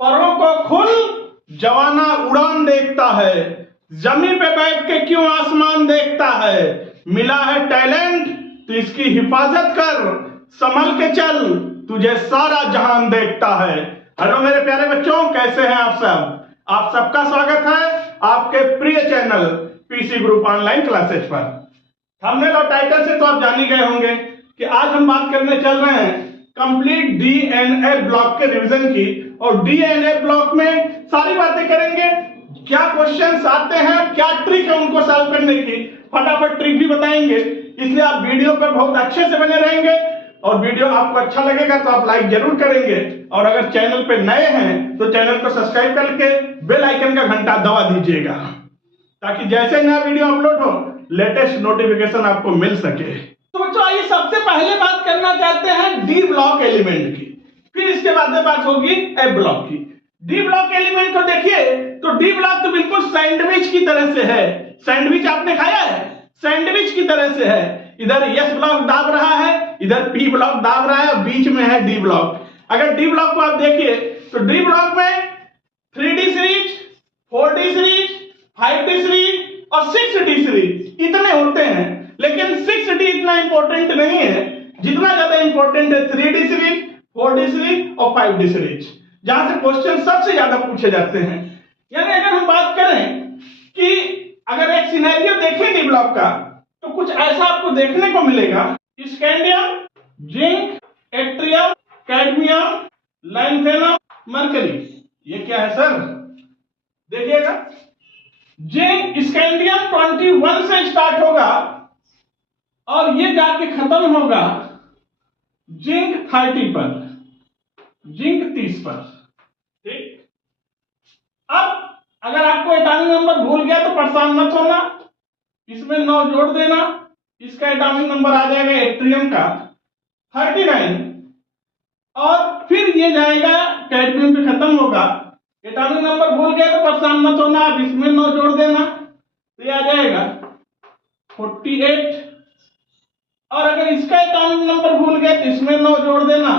परों को खुल जवाना उड़ान देखता है, जमीन पे बैठ के क्यों आसमान देखता है। मिला है टैलेंट तो इसकी हिफाजत कर, संभल के चल तुझे सारा जहान देखता है। हेलो मेरे प्यारे बच्चों, कैसे हैं आप सब? आप सबका स्वागत है आपके प्रिय channel PC group online classes पर। थंबनेल और टाइटल से तो आप जान ही गए होंगे कि आज हम बात करने चल रहे हैं कंप्लीट डीएनए ब्लॉक के रिवीजन की। और डीएनए ब्लॉक में सारी बातें करेंगे, क्या क्वेश्चंस आते हैं, क्या ट्रिक है उनको सॉल्व करने की, फटाफट ट्रिक भी बताएंगे। इसलिए आप वीडियो पर बहुत अच्छे से बने रहेंगे और वीडियो आपको अच्छा लगेगा तो आप लाइक जरूर करेंगे। और अगर चैनल पे नए हैं तो चैनल को सब्सक्राइब करके बेल आइकन का घंटा दबा दीजिएगा, ताकि जैसे नया वीडियो अपलोड हो लेटेस्ट नोटिफिकेशन आपको मिल सके। तो बच्चों आइए सबसे पहले बात करना चाहते हैं डी ब्लॉक एलिमेंट की, फिर इसके बाद में बात होगी ए ब्लॉक की। डी ब्लॉक एलिमेंट को देखिए तो डी ब्लॉक तो बिल्कुल सैंडविच की तरह से है। सैंडविच आपने खाया है? सैंडविच की तरह से है। इधर एस ब्लॉक दाब रहा है, इधर पी ब्लॉक दाब रहा है, बीच में है डी ब्लॉक। अगर डी ब्लॉक को आप देखिए तो डी ब्लॉक में 3D series, 4D series, 5D series और 6D सीरीज इतने होते हैं। लेकिन 6D इतना इंपॉर्टेंट नहीं है जितना ज्यादा इंपॉर्टेंट है 3D सीरीज, 4D सीरीज और 5D सीरीज, जहां से क्वेश्चन सबसे ज्यादा पूछे जाते हैं। यानी अगर हम बात करें कि अगर एक सिनेरियो देखें डी ब्लॉक का तो कुछ ऐसा आपको देखने को मिलेगा। Scandium, zinc, atrium, cadmium, lanthanum, mercury. ये क्या है सर? देखिएगा, जिंक स्कैंडियम 21 से स्टार्ट होगा और ये जाके खत्म होगा जिंक 30 पर, जिंक 30 पर। ठीक, अब अगर आपको एटॉमिक नंबर भूल गया तो परेशान मत होना, इसमें 9 जोड़ देना, इसका एटॉमिक नंबर आ जाएगा एट्रियम का 39 और फिर ये जाएगा कैडमियम पे खत्म होगा। एटॉमिक नंबर भूल गए तो परेशान मत होना, आप इसमें 9 जोड़ देना तो ये आ जाएगा 48 और अगर इसका एटॉमिक नंबर भूल गए तो इसमें 9 जोड़ देना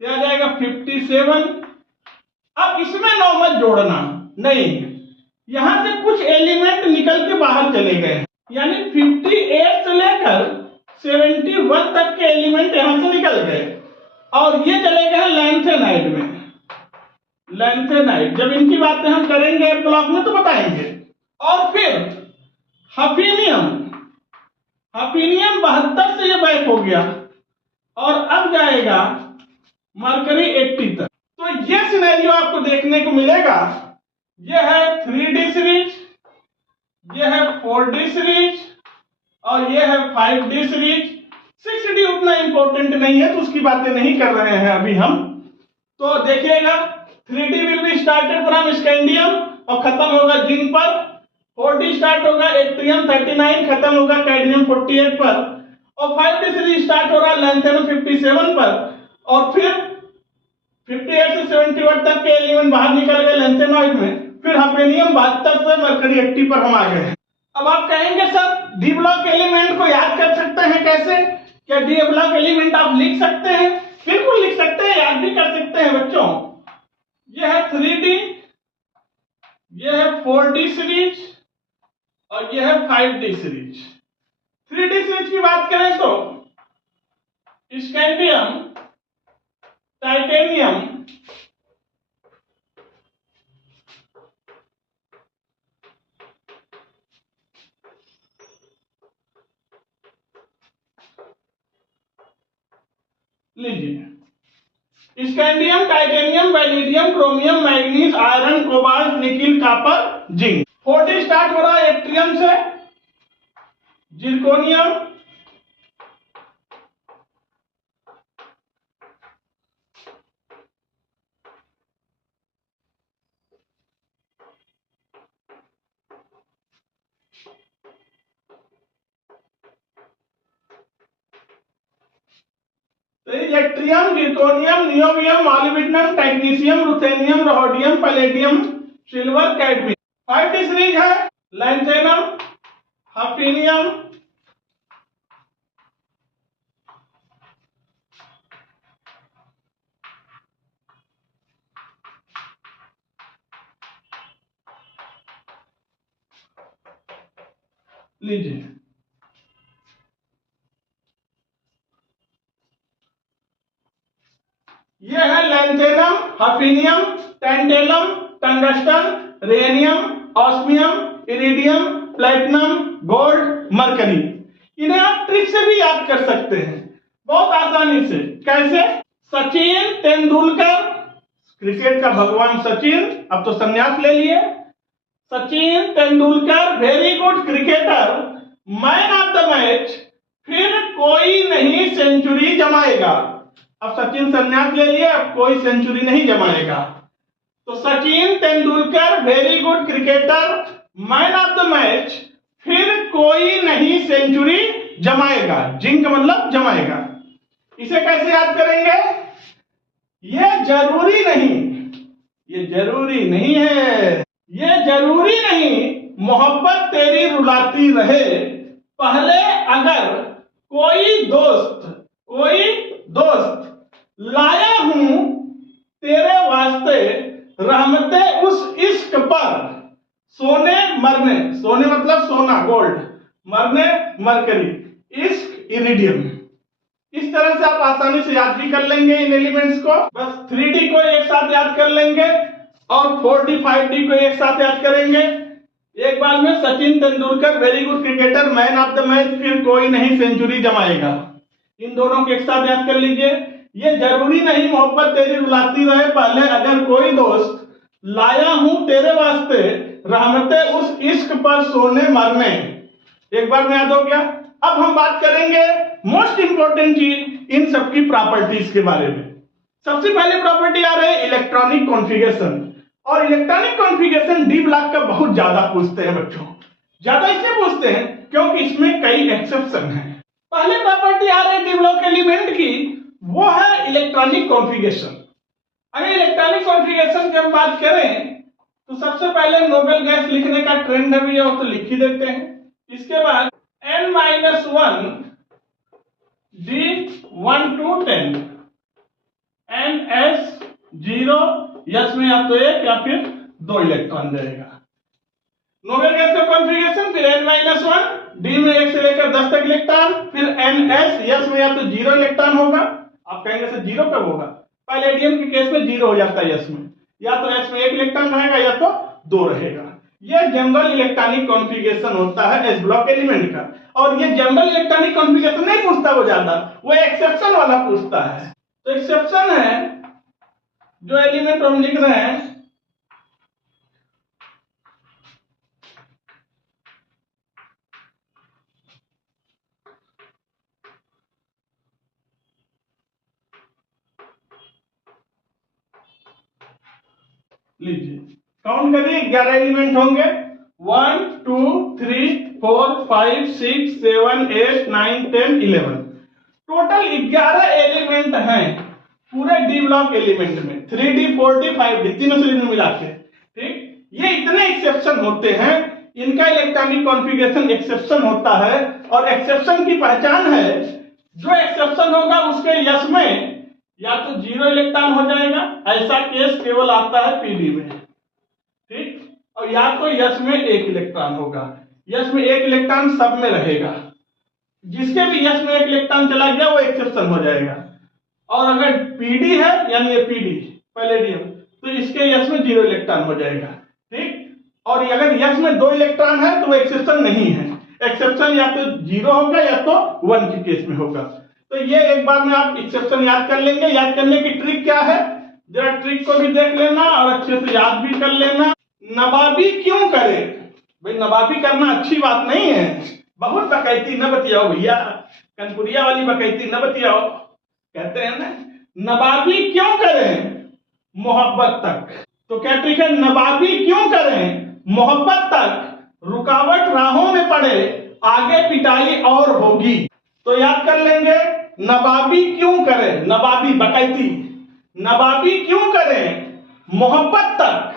तो आ जाएगा 57। अब इसमें 9 मत जोड़ना, नहीं, यहां से कुछ एलिमेंट निकल के बाहर चले गए, यानी 58 से लेकर 71 तक के एलिमेंट यहां से निकल गए और ये चले गए लैंथेनाइड में। लैंथेनाइड, जब इनकी बातें हम करेंगे ब्लॉक में तो बताएंगे। और फिर हफीनियम, हफीनियम 72 से ये बैक हो गया और अब जाएगा मरकरी 80 तक। तो ये सिनेरियो आपको देखने को मिलेगा। ये है 3D सीरीज, ये है 4D सीरीज और ये है 5D सीरीज। 6D उतना इंपॉर्टेंट नहीं है तो उसकी बातें नहीं कर रहे हैं अभी हम। तो देखिएगा 3D will be started from scandium और खत्म होगा जिंक पर। 4D स्टार्ट होगा एट्रियम 39, खत्म होगा कैडमियम 48 पर और 5D सीरीज स्टार्ट हो रहा है लैंथेनम 57 पर और फिर 58 से 71 तक के एलिमेंट बाहर निकल गए लैंथेनॉइड में। फिर हफेनियम 72 से मरकरी 80 पर हम आ गए। अब आप कहेंगे सर डी ब्लॉक एलिमेंट को याद कर सकते हैं कैसे? क्या डी ब्लॉक एलिमेंट आप लिख सकते हैं? बिल्कुल लिख सकते हैं, याद भी कर सकते हैं बच्चों। यह है 3D, यह है 4D सीरीज और यह है 5D सीरीज। 3D सीरीज की बात करें तो स्कैंडियम, टाइटेनियम, लीजिए, scandium, titanium, vanadium, chromium, manganese, iron, cobalt, nickel, copper, zinc. 4D start हो रहा है एट्रियम से, zirconium, yttrium, zirconium, niobium, molybdenum, technetium, ruthenium, rhodium, palladium, silver, cadmium. 5D series है लैंथेनम, हफीनियम, लीजिए, ये है lanthanum, hafnium, tantalum, tungsten, rhenium, osmium, iridium, platinum, gold, mercury. इन्हें आप ट्रिक से भी याद कर सकते हैं बहुत आसानी से। कैसे? सचिन तेंदुलकर, क्रिकेट का भगवान सचिन, अब तो संन्यास ले लिए। Sachin Tendulkar very good cricketer, man of the match, फिर कोई नहीं सेंचुरी जमाएगा। अब सचिन संन्यास ले लिए, अब कोई सेंचुरी नहीं जमाएगा। तो Sachin Tendulkar very good cricketer, man of the match, फिर कोई नहीं सेंचुरी जमाएगा। जिंक मतलब जमाएगा। इसे कैसे याद करेंगे? ये जरूरी नहीं, ये जरूरी नहीं है, ये जरूरी नहीं मोहब्बत तेरी रुलाती रहे, पहले अगर कोई दोस्त लाया हूं तेरे वास्ते रहमते उस इश्क पर, सोने मरने, सोने मतलब सोना गोल्ड, मरने मरकरी, इश्क इरिडियम। इस तरह से आप आसानी से याद भी कर लेंगे इन एलिमेंट्स को। बस 3D को एक साथ याद कर लेंगे और 4D 5D को एक साथ याद करेंगे। एक बार में Sachin Tendulkar very good cricketer, man of the match, फिर कोई नहीं सेंचुरी जमाएगा। इन दोनों को एक साथ याद कर लीजिए। ये जरूरी नहीं मोहब्बत तेरी रुलाती रहे, पहले अगर कोई दोस्त लाया हूं तेरे वास्ते रहमते उस इश्क पर, सोने मरने। एक बार में याद हो गया। अब हम बात करेंगे मोस्ट इंपोर्टेंट चीज, इन सबकी प्रॉपर्टीज के बारे में। सबसे पहले प्रॉपर्टी आ रही है इलेक्ट्रॉनिक कॉन्फ़िगरेशन। और इलेक्ट्रॉनिक कॉन्फ़िगरेशन डी ब्लॉक का बहुत ज्यादा पूछते हैं बच्चों। ज्यादा इसलिए पूछते हैं क्योंकि इसमें कई एक्सेप्शन हैं। पहले प्रॉपर्टी आ रही है डी ब्लॉक एलिमेंट की, वो है इलेक्ट्रॉनिक कॉन्फ़िगरेशन। अगर इलेक्ट्रॉनिक कॉन्फ़िगरेशन की हम बात करें तो सबसे पहले नोबेल गैस लिखने का ट्रेंड है भैया, वो तो लिख ही देते हैं। इसके बाद n-1 D1 to 10 ns0, yes में या तो एक या फिर 2 इलेक्ट्रॉन जाएगा। नोबेल गैस का कॉन्फ़िगरेशन, फिर n-1 डी में 1 से लेकर 10 तक इलेक्ट्रॉन, फिर ns, यस में या तो 0 इलेक्ट्रॉन होगा। आप कहेंगे सर 0 कब होगा? पैलेडियम के केस में 0 हो जाता है यस में, या तो एस में 1 इलेक्ट्रॉन रहेगा या तो 2 रहेगा। यह जनरल इलेक्ट्रॉनिक कॉन्फ़िगरेशन होता है एस ब्लॉक एलिमेंट का। और ये जनरल इलेक्ट्रॉनिक कॉन्फ़िगरेशन नहीं पूछता वो ज्यादा, वो एक्सेप्शन वाला पूछता है। तो एक्सेप्शन है जो एलिमेंट हम लिख रहे हैं, लीजिए काउंट करिए, 11 एलिमेंट होंगे। 1 2 3 4 5 6 7 8 9 10 11, टोटल 11 एलिमेंट हैं पूरे डी ब्लॉक एलिमेंट में, 3D 4D 5D तीनों से मिला के। ठीक, ये इतने एक्सेप्शन होते हैं, इनका इलेक्ट्रॉनिक कॉन्फ़िगरेशन एक्सेप्शन होता है। और एक्सेप्शन की पहचान है, जो एक्सेप्शन होगा उसके यस में या तो 0 इलेक्ट्रॉन हो जाएगा, ऐसा केस केवल आता है पीडी में। ठीक, और या तो यस में 1 इलेक्ट्रॉन होगा। यस में 1 इलेक्ट्रॉन सब में रहेगा, जिसके भी यस में 1 इलेक्ट्रॉन चला गया वो एक्सेप्शन हो जाएगा। और अगर पीडी है यानी ये पीडी पैलेडियम, तो इसके यस में 0 इलेक्ट्रॉन हो जाएगा। ठीक, और अगर यस में 2 इलेक्ट्रॉन है तो वो एक्सेप्शन नहीं है। एक्सेप्शन या तो 0 होगा या तो 1 के केस में होगा। तो ये एक बार में आप एक्सेप्शन याद कर लेंगे। याद करने की ट्रिक क्या है, जरा ट्रिक को भी देख लेना और अच्छे से याद भी कर लेना। नवाबी क्यों करे? भाई नवाबी करना अच्छी बात नहीं है, बहुत बकैती न बतियाओ भैया, कनपुरिया वाली बकैती न बतियाओ, कहते हैं ना। नवाबी क्यों करें? मोहब्बत तक। तो क्या ट्रिक है, नवाबी क्यों करें? मोहब्बत तक, रुकावट राहों में पड़े, आगे पिटाई और होगी। तो याद कर लेंगे, नवाबी क्यों करें, नवाबी बकैती, नवाबी क्यों करें? मोहब्बत तक,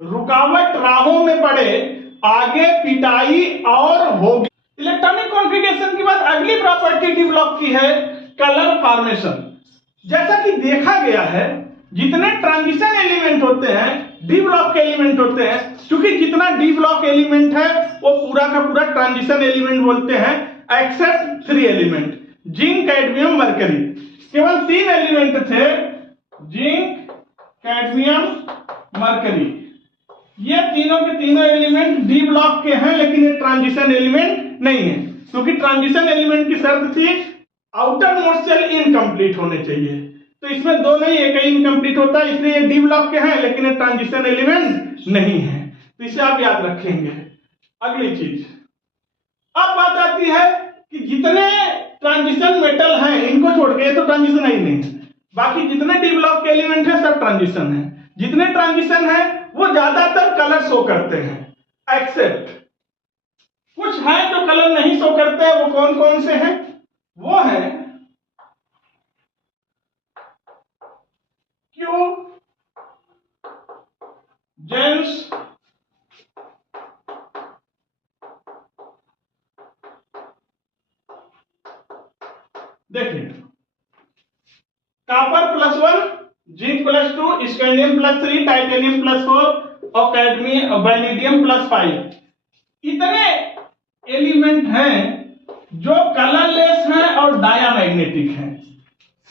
रुकावट राहों में पड़े, आगे पिटाई और होगी। इलेक्ट्रॉनिक कॉन्फ़िगरेशन के बाद अगली प्रॉपर्टी डी ब्लॉक की है कलर फॉर्मेशन। जैसा कि देखा गया है, जितने ट्रांजिशन एलिमेंट होते हैं डी ब्लॉक ब्लॉक एलिमेंट होते हैं, क्योंकि जितना डी ब्लॉक एलिमेंट है वो पूरा का पूरा ट्रांजिशन एलिमेंट बोलते हैं, except 3 element, zinc, cadmium, mercury. केवल 3 एलिमेंट थे, जिंक, कैडमियम, मरकरी। ये तीनों के तीनों एलिमेंट डी ब्लॉक के हैं, लेकिन ये ट्रांजिशन एलिमेंट नहीं है, क्योंकि ट्रांजिशन एलिमेंट की शर्त थी आउटर मोस्ट शेल इनकम्प्लीट होने चाहिए। तो इसमें दो नहीं, एक ही इनकम्प्लीट होता है, इसलिए ये डी ब्लॉक के हैं, लेकिन ये ट्रांजिशन एलिमेंट नहीं है। तो इसे आप याद रखेंगे। अगली चीज, अब बात आती है कि जितने ट्रांजिशन मेटल हैं इनको छोड़ के, ये तो ट्रांजिशन ही नहीं है, बाकी जितने डी ब्लॉक के एलिमेंट है सब ट्रांजिशन है। जितने ट्रांजिशन है वो ज्यादातर कलर शो करते हैं, एक्सेप्ट कुछ है जो कलर नहीं शो करते हैं। वो कौन कौन से हैं? वो है क्यू, जेंस, देखिए कॉपर +1, जिंक +2, स्कैंडियम +3, टाइटेनियम +4 और कैडमियम वैनेडियम +5। इतने एलिमेंट हैं जो कलरलेस हैं और डायामैग्नेटिक हैं।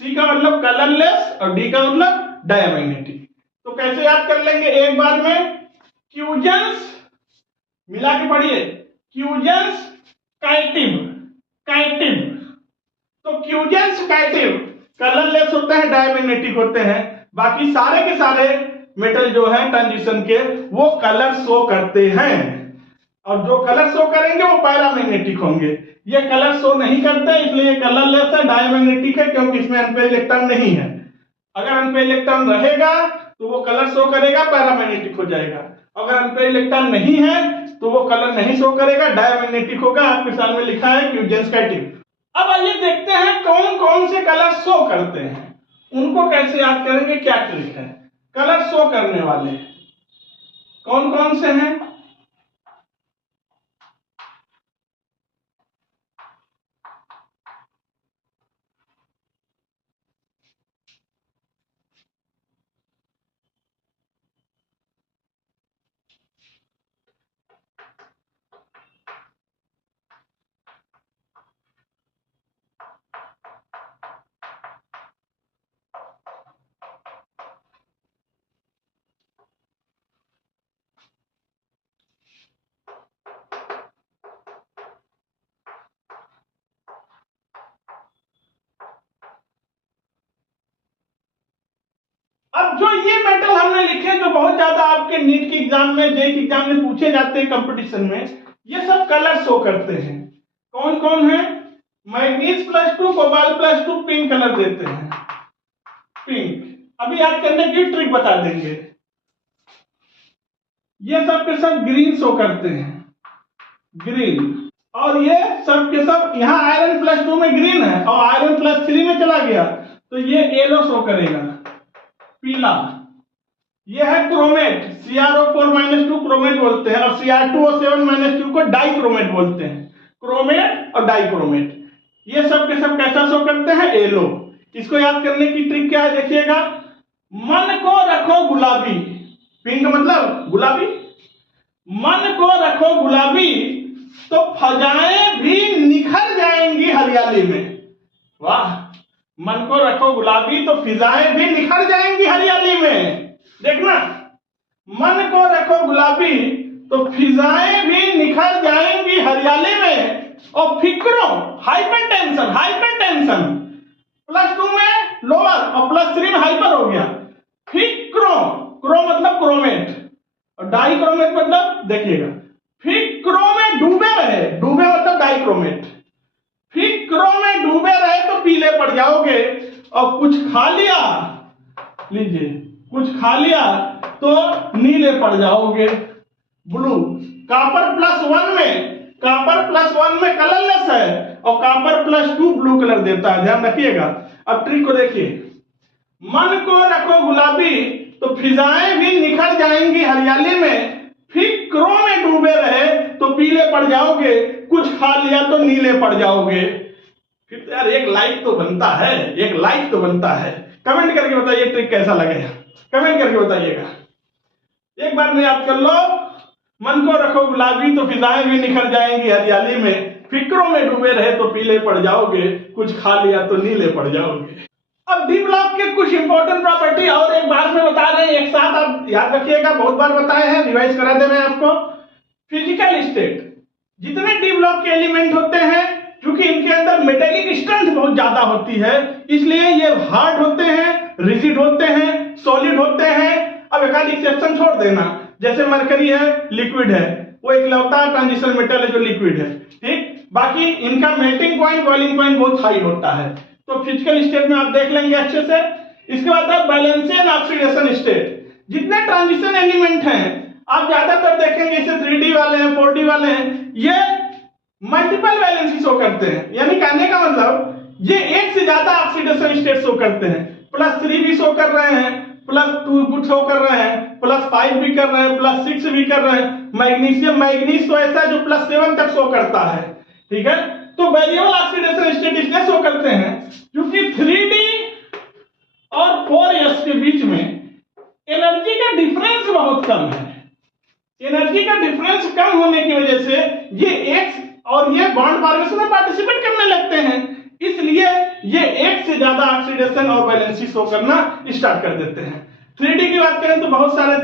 सी का मतलब कलरलेस और डी का मतलब डायामैग्नेटिक। तो कैसे याद कर लेंगे एक बार में? क्यूजेंस, मिला के पढ़िए, क्यूजेंस, कैटिव, कैटिव। तो क्यूजेंस, कैटिव कलरलेस होते हैं, डायमैग्नेटिक होते हैं। बाकी सारे के सारे मेटल जो है ट्रांजिशन के वो कलर शो करते हैं, और जो कलर शो करेंगे वो पैरामैग्नेटिक होंगे। ये कलर शो नहीं करते, इसलिए कलरलेस है, डायमैग्नेटिक है, क्योंकि इसमें अनपेयर्ड इलेक्ट्रॉन नहीं है। अगर अनपेयर्ड इलेक्ट्रॉन रहेगा तो वो कलर शो करेगा, पैरामैग्नेटिक हो जाएगा। अगर अनपेयर्ड इलेक्ट्रॉन नहीं है तो वो कलर नहीं शो करेगा, डायमैग्नेटिक होगा। आपके सामने लिखा है क्यूजेंस, कैटिव। अब आइए देखते हैं कौन कौन से कलर शो करते हैं, उनको कैसे याद करेंगे, क्या ट्रिक है। कलर शो करने वाले कौन कौन से हैं? अब जो ये मेटल हमने लिखे जो बहुत ज्यादा आपके नीट के एग्जाम में, जेईई के एग्जाम में पूछे जाते हैं कंपटीशन में, ये सब कलर शो करते हैं। कौन कौन है? मैग्नीज +2, कोबाल्ट +2 पिंक कलर देते हैं, पिंक। अभी याद करने की ट्रिक बता देंगे। ये सब के सब ग्रीन शो करते हैं, ग्रीन। और ये सब के सब, यहाँ आयरन +2 में ग्रीन है और आयरन +3 में चला गया तो ये येलो शो करेगा, पीला। ये है क्रोमेट, CrO4-2 क्रोमेट बोलते हैं, और Cr2O7-2 को डाइक्रोमेट बोलते हैं। क्रोमेट और डाइक्रोमेट, ये सब के सब कैसा शो करते हैं? येलो। इसको याद करने की ट्रिक क्या है देखिएगा। मन को रखो गुलाबी, पिंक मतलब गुलाबी। मन को रखो गुलाबी तो फजाएं भी निखर जाएंगी हरियाली में। वाह, मन को रखो गुलाबी तो फिजाएं भी निखर जाएंगी हरियाली में। देखना, मन को रखो गुलाबी तो फिजाएं भी निखर जाएंगी हरियाली में। और फिक्रों, हाइपरटेंशन, हाइपरटेंशन +2 में लोअर और +3 में हाइपर हो गया। फिक्रों, क्रो मतलब क्रोमेट और डाइक्रोमेट मतलब, देखिएगा, फिक्रों में डूबे रहे, डूबे मतलब डाइक्रोमेट। फिक्रों में डूबे रहे तो पीले पड़ जाओगे, और कुछ खा लिया, लीजिए, कुछ खा लिया तो नीले पड़ जाओगे, ब्लू। कॉपर +1 में कलरलेस है और कॉपर +2 ब्लू कलर देता है, ध्यान रखिएगा। अब ट्रिक को देखिए। मन को रखो गुलाबी तो फिजाएं भी निखर जाएंगी हरियाली में। फिक्रों में डूबे रहे तो पीले पड़ जाओगे, कुछ खा लिया तो नीले पड़ जाओगे। फिर तो यार एक लाइक तो बनता है, एक लाइक तो बनता है। कमेंट करके बताइए ट्रिक कैसा लगे, कमेंट करके बताइएगा। एक बार में याद कर लो, मन को रखो गुलाबी तो फिजाएं भी निखर जाएंगी हरियाली में, फिक्रों में डूबे रहे तो पीले पड़ जाओगे, कुछ खा लिया तो नीले पड़ जाओगे। अब डी ब्लॉक के कुछ इंपॉर्टेंट प्रॉपर्टी और एक बार में बता रहे हैं, एक साथ आप याद रखिएगा, बहुत बार बताए हैं, रिवाइज करा दे रहे हैं आपको। फिजिकल स्टेट, जितने डी ब्लॉक के एलिमेंट होते हैं, क्योंकि इनके अंदर मेटेलिक स्ट्रेंथ बहुत ज्यादा होती है, इसलिए ये हार्ड होते हैं, रिजिड होते हैं, सॉलिड होते हैं। अब एक आध एक्सेप्शन छोड़ देना, जैसे मरकरी है, लिक्विड है, वो इकलौता ट्रांजिशन मेटल है जो लिक्विड है, ठीक। बाकी इनका मेल्टिंग पॉइंट, बॉइलिंग पॉइंट बहुत हाई होता है। तो फिजिकल स्टेट में आप देख लेंगे अच्छे से। इसके बाद आप बैलेंस एंड ऑक्सीडेशन स्टेट, जितने ट्रांजिशन एलिमेंट हैं आप ज्यादातर देखेंगे, जैसे 3D वाले हैं, 4D वाले हैं, ये मल्टीपल वैलेंसी शो करते हैं। यानी कहने का मतलब ये एक से ज्यादा ऑक्सीडेशन स्टेट शो करते हैं। +3 भी शो कर रहे हैं, +2 शो कर रहे हैं, +5 भी कर रहे हैं, +6 भी कर रहे हैं। मैग्नीशियम, मैग्नीज तो ऐसा है जो +7 तक शो करता है, ठीक है। तो वेरिएबल ऑक्सीडेशन स्टेट इसलिए शो करते हैं क्योंकि 3D और 4s के बीच में एनर्जी का डिफरेंस बहुत कम है। एनर्जी का डिफरेंस कम होने की वजह से ये एक और ये बॉन्ड फॉर्मेशन में पार्टिसिपेट करने लगते हैं, इसलिए ये एक से ज्यादा ऑक्सीडेशन और वैलेंसी शो करना स्टार्ट कर देते हैं। 3D की बात करें तो बहुत सारे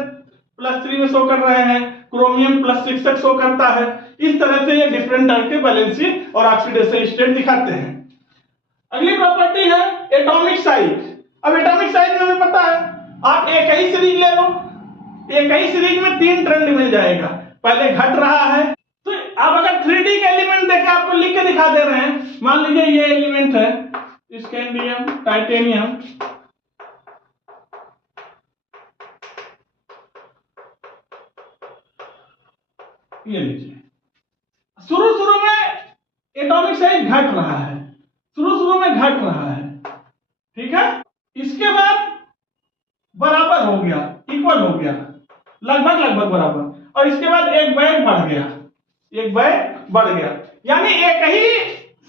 +3 में शो कर रहे हैं, क्रोमियम +6 तक शो करता है। इस तरह से ये डिफरेंट टाइप के वैलेंसी और ऑक्सीडेशन स्टेट दिखाते हैं। अगली प्रॉपर्टी है एटॉमिक साइज। अब एटॉमिक साइज में हमें पता है, आप एक ही सीरीज ले लो, एक ही सीरीज में 3 ट्रेंड मिल जाएगा। पहले घट रहा है, तो आप अगर 3D के एलिमेंट देखें, आपको लिख के दिखा दे रहे हैं। मान लीजिए ये एलिमेंट है स्कैंडियम, टाइटेनियम, ये लीजिए। शुरू में एटॉमिक साइज घट रहा है, शुरू में घट रहा है, ठीक है। इसके बाद बराबर हो गया, इक्वल हो गया, लगभग बराबर, और इसके बाद एक बैग बढ़ गया, एक बैग बढ़ गया। यानी एक ही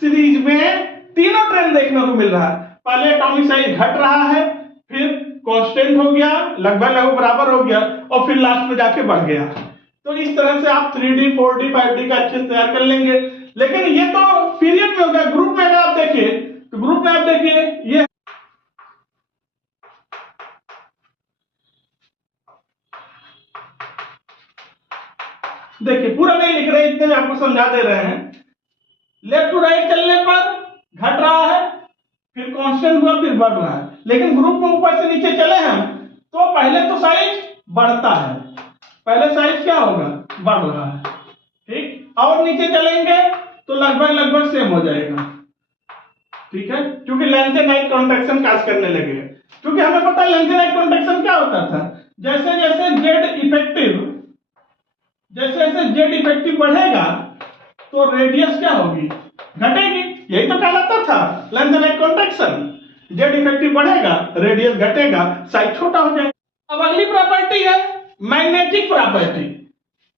सीरीज में तीनों ट्रेंड देखने को मिल रहा है। पहले एटॉमिक साइज घट रहा है, फिर कांस्टेंट हो गया, लगभग बराबर हो गया, और फिर लास्ट में जाके बढ़ गया। तो इस तरह से आप 3D, 4D, 5D का अच्छे से तैयार कर लेंगे। लेकिन ये तो पीरियड में होगा। ग्रुप में अगर आप देखिए तो ग्रुप में आप देखिए ये देखिए, पूरा नहीं लिख रहे, इतने में आपको समझा दे रहे हैं। लेफ्ट टू राइट चलने पर घट रहा है, फिर कांस्टेंट हुआ, फिर बढ़ रहा है। लेकिन ग्रुप में ऊपर से नीचे चले हम तो पहले तो साइज बढ़ता है, पहले साइज क्या होगा, बढ़ रहा है, ठीक। और नीचे चलेंगे तो लगभग सेम हो जाएगा, ठीक है, क्योंकि लेंथ एंड हाइट कॉन्ट्रैक्शन काज करने लगेगा। क्योंकि हमें पता है लेंथ एंड हाइट कॉन्ट्रैक्शन क्या होता था, जैसे जैसे जेड इफेक्टिव बढ़ेगा तो रेडियस क्या होगी, घटेगी। यही तो कहलाता था length and height contraction. Z effective बढ़ेगा, रेडियस घटेगा, साइज छोटा हो जाएगा। अब अगली प्रॉपर्टी है मैग्नेटिक प्रॉपर्टी।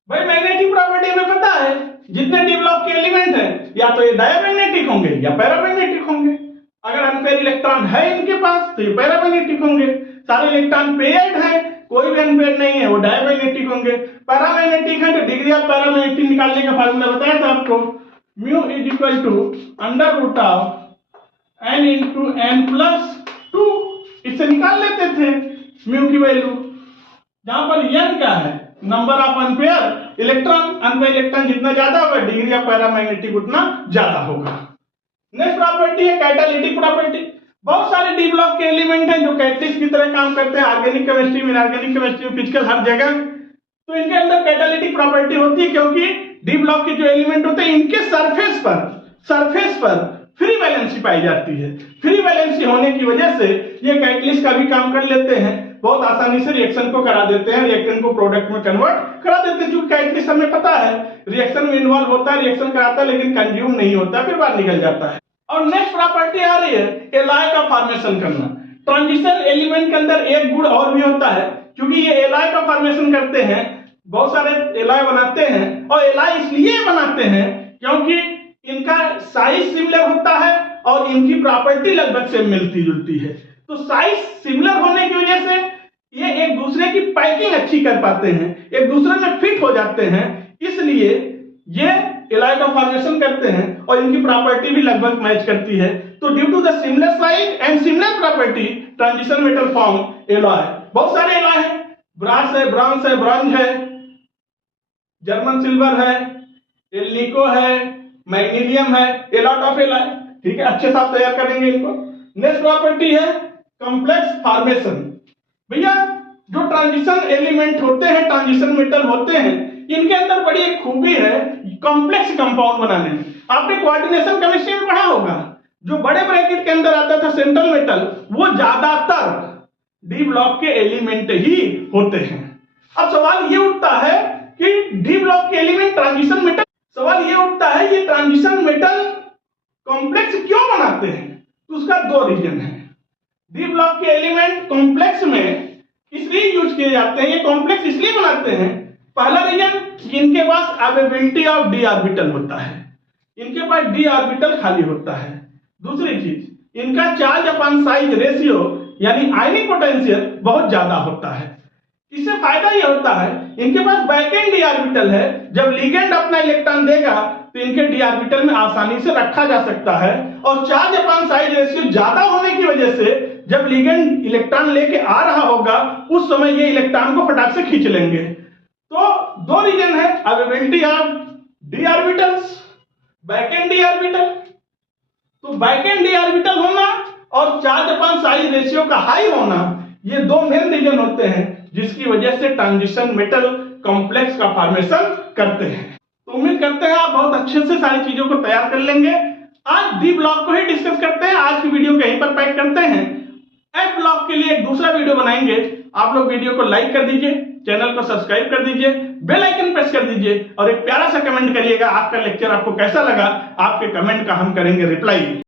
भाई मैग्नेटिक प्रॉपर्टी हमें पता है, जितने डी ब्लॉक के एलिमेंट हैं या तो ये डायमैग्नेटिक होंगे या पैरामैग्नेटिक होंगे। अगर अनपेयर इलेक्ट्रॉन है इनके पास तो ये पैरामैग्नेटिक होंगे। सारे इलेक्ट्रॉन पेयर्ड हैं, कोई भी अनपेयर नहीं है, वो डायमैग्नेटिक होंगे। पैरामैग्नेटिक है तो डिग्री ऑफ पैरामैग्नेटिक निकालने का फार्मूला बताया था आपको, mu is equal to under root of n into n+2। इससे निकाल लेते थे म्यू की वैल्यू, जहां पर n क्या है, number of unpaired electron. Unpaired electron जितना ज्यादा होगा डिग्री ऑफ पैरामैग्नेटिक उतना ज्यादा होगा। नेक्स्ट प्रॉपर्टी है कैटालिटिक प्रॉपर्टी। बहुत सारे डी ब्लॉक के एलिमेंट हैं जो कैटलिस्ट की तरह काम करते हैं, ऑर्गेनिक केमिस्ट्री में, इनऑर्गेनिक केमिस्ट्री में, फिजिकल हर जगह। तो इनके अंदर कैटालिटिक प्रॉपर्टी होती है क्योंकि डी ब्लॉक के जो एलिमेंट होते हैं इनके सरफेस पर फ्री वैलेंसी पाई जाती है। फ्री वैलेंसी होने की वजह से ये कैटलिस्ट का भी काम कर लेते हैं, बहुत आसानी से रिएक्शन को करा देते हैं, रिएक्शन को प्रोडक्ट में कन्वर्ट करा देते हैं। क्योंकि कैटलिस्ट हमें पता है रिएक्शन में इन्वॉल्व होता है, रिएक्शन कराता है, लेकिन कंज्यूम नहीं होता, फिर बाहर निकल जाता है। और नेक्स्ट प्रॉपर्टी आ रही है एलॉय का फॉर्मेशन करना। ट्रांजिशन एलिमेंट के अंदर एक गुण और भी होता है, क्योंकि ये एलॉय का फॉर्मेशन करते हैं, बहुत सारे एलॉय बनाते हैं। और एलॉय इसलिए बनाते हैं क्योंकि इनका साइज सिमिलर होता है और इनकी प्रॉपर्टी लगभग सेम मिलती जुलती है। तो साइज सिमिलर होने की वजह से ये एक दूसरे की पैकिंग अच्छी कर पाते हैं, एक दूसरे में फिट हो जाते हैं, इसलिए ये एलॉय का फॉर्मेशन करते हैं और इनकी प्रॉपर्टी भी लगभग मैच करती है। तो due to the similar size and similar property transition metal form alloy. बहुत सारे एलॉय हैं, ब्रास है, ब्रॉन्ज है, ब्रॉन्ज है, जर्मन सिल्वर है, एल्निको है, मैग्नीशियम है, ए लॉट ऑफ एलॉय। ठीक है, अच्छे से आप तैयार करेंगे इनको। नेक्स्ट प्रॉपर्टी है कॉम्प्लेक्स फॉर्मेशन। भैया जो ट्रांजिशन एलिमेंट होते हैं, ट्रांजिशन मेटल होते हैं, इनके अंदर बड़ी एक खूबी है कॉम्प्लेक्स कंपाउंड बनाने में। आपने कोऑर्डिनेशन केमिस्ट्री में पढ़ा होगा, जो बड़े ब्रैकेट के अंदर आता था सेंट्रल मेटल, वो ज्यादातर डी ब्लॉक के एलिमेंट ही होते हैं। अब सवाल ये उठता है कि डी ब्लॉक के एलिमेंट ट्रांजिशन मेटल, सवाल ये उठता है ये ट्रांजिशन मेटल कॉम्प्लेक्स क्यों बनाते हैं? तो उसका दो रीजन है। डी ब्लॉक के एलिमेंट कॉम्प्लेक्स में इसलिए यूज किए जाते हैं, ये कॉम्प्लेक्स इसलिए बनाते हैं, पहला रीजन इनके पास अवेलेबिलिटी ऑफ डी ऑर्बिटल होता है, इनके पास डी ऑर्बिटल खाली होता है। दूसरी चीज इनका चार्ज अपॉन साइज रेशियो यानी आयनिक पोटेंशियल बहुत ज्यादा होता है। इससे फायदा यह होता है इनके पास बैकेंड डी ऑर्बिटल है, जब लिगेंड अपना इलेक्ट्रॉन देगा तो इनके डी ऑर्बिटल में आसानी से रखा जा सकता है, और चार्ज अपॉन साइज रेशियो ज्यादा होने की वजह से जब लिगेंड इलेक्ट्रॉन लेके आ रहा होगा उस समय ये इलेक्ट्रॉन को फटाक से खींच लेंगे। तो दो रीजन है, availability of D orbitals, backend D orbital. तो बैकेंड डी ऑर्बिटल होना और चार्ज अपॉन साइज रेशियो का हाई होना, ये दो मेन रीजन होते हैं जिसकी वजह से ट्रांजिशन मेटल कॉम्प्लेक्स का फॉर्मेशन करते हैं। तो उम्मीद करते हैं आप बहुत अच्छे से सारी चीजों को तैयार कर लेंगे। आज डी ब्लॉक को ही डिस्कस करते हैं, आज की वीडियो को यहीं पर पैक करते हैं। एफ ब्लॉक के लिए एक दूसरा वीडियो बनाएंगे। आप लोग वीडियो को लाइक कर दीजिए, चैनल को सब्सक्राइब कर दीजिए, बेल आइकन प्रेस कर दीजिए और एक प्यारा सा कमेंट करिएगा आपका लेक्चर आपको कैसा लगा। आपके कमेंट का हम करेंगे रिप्लाई।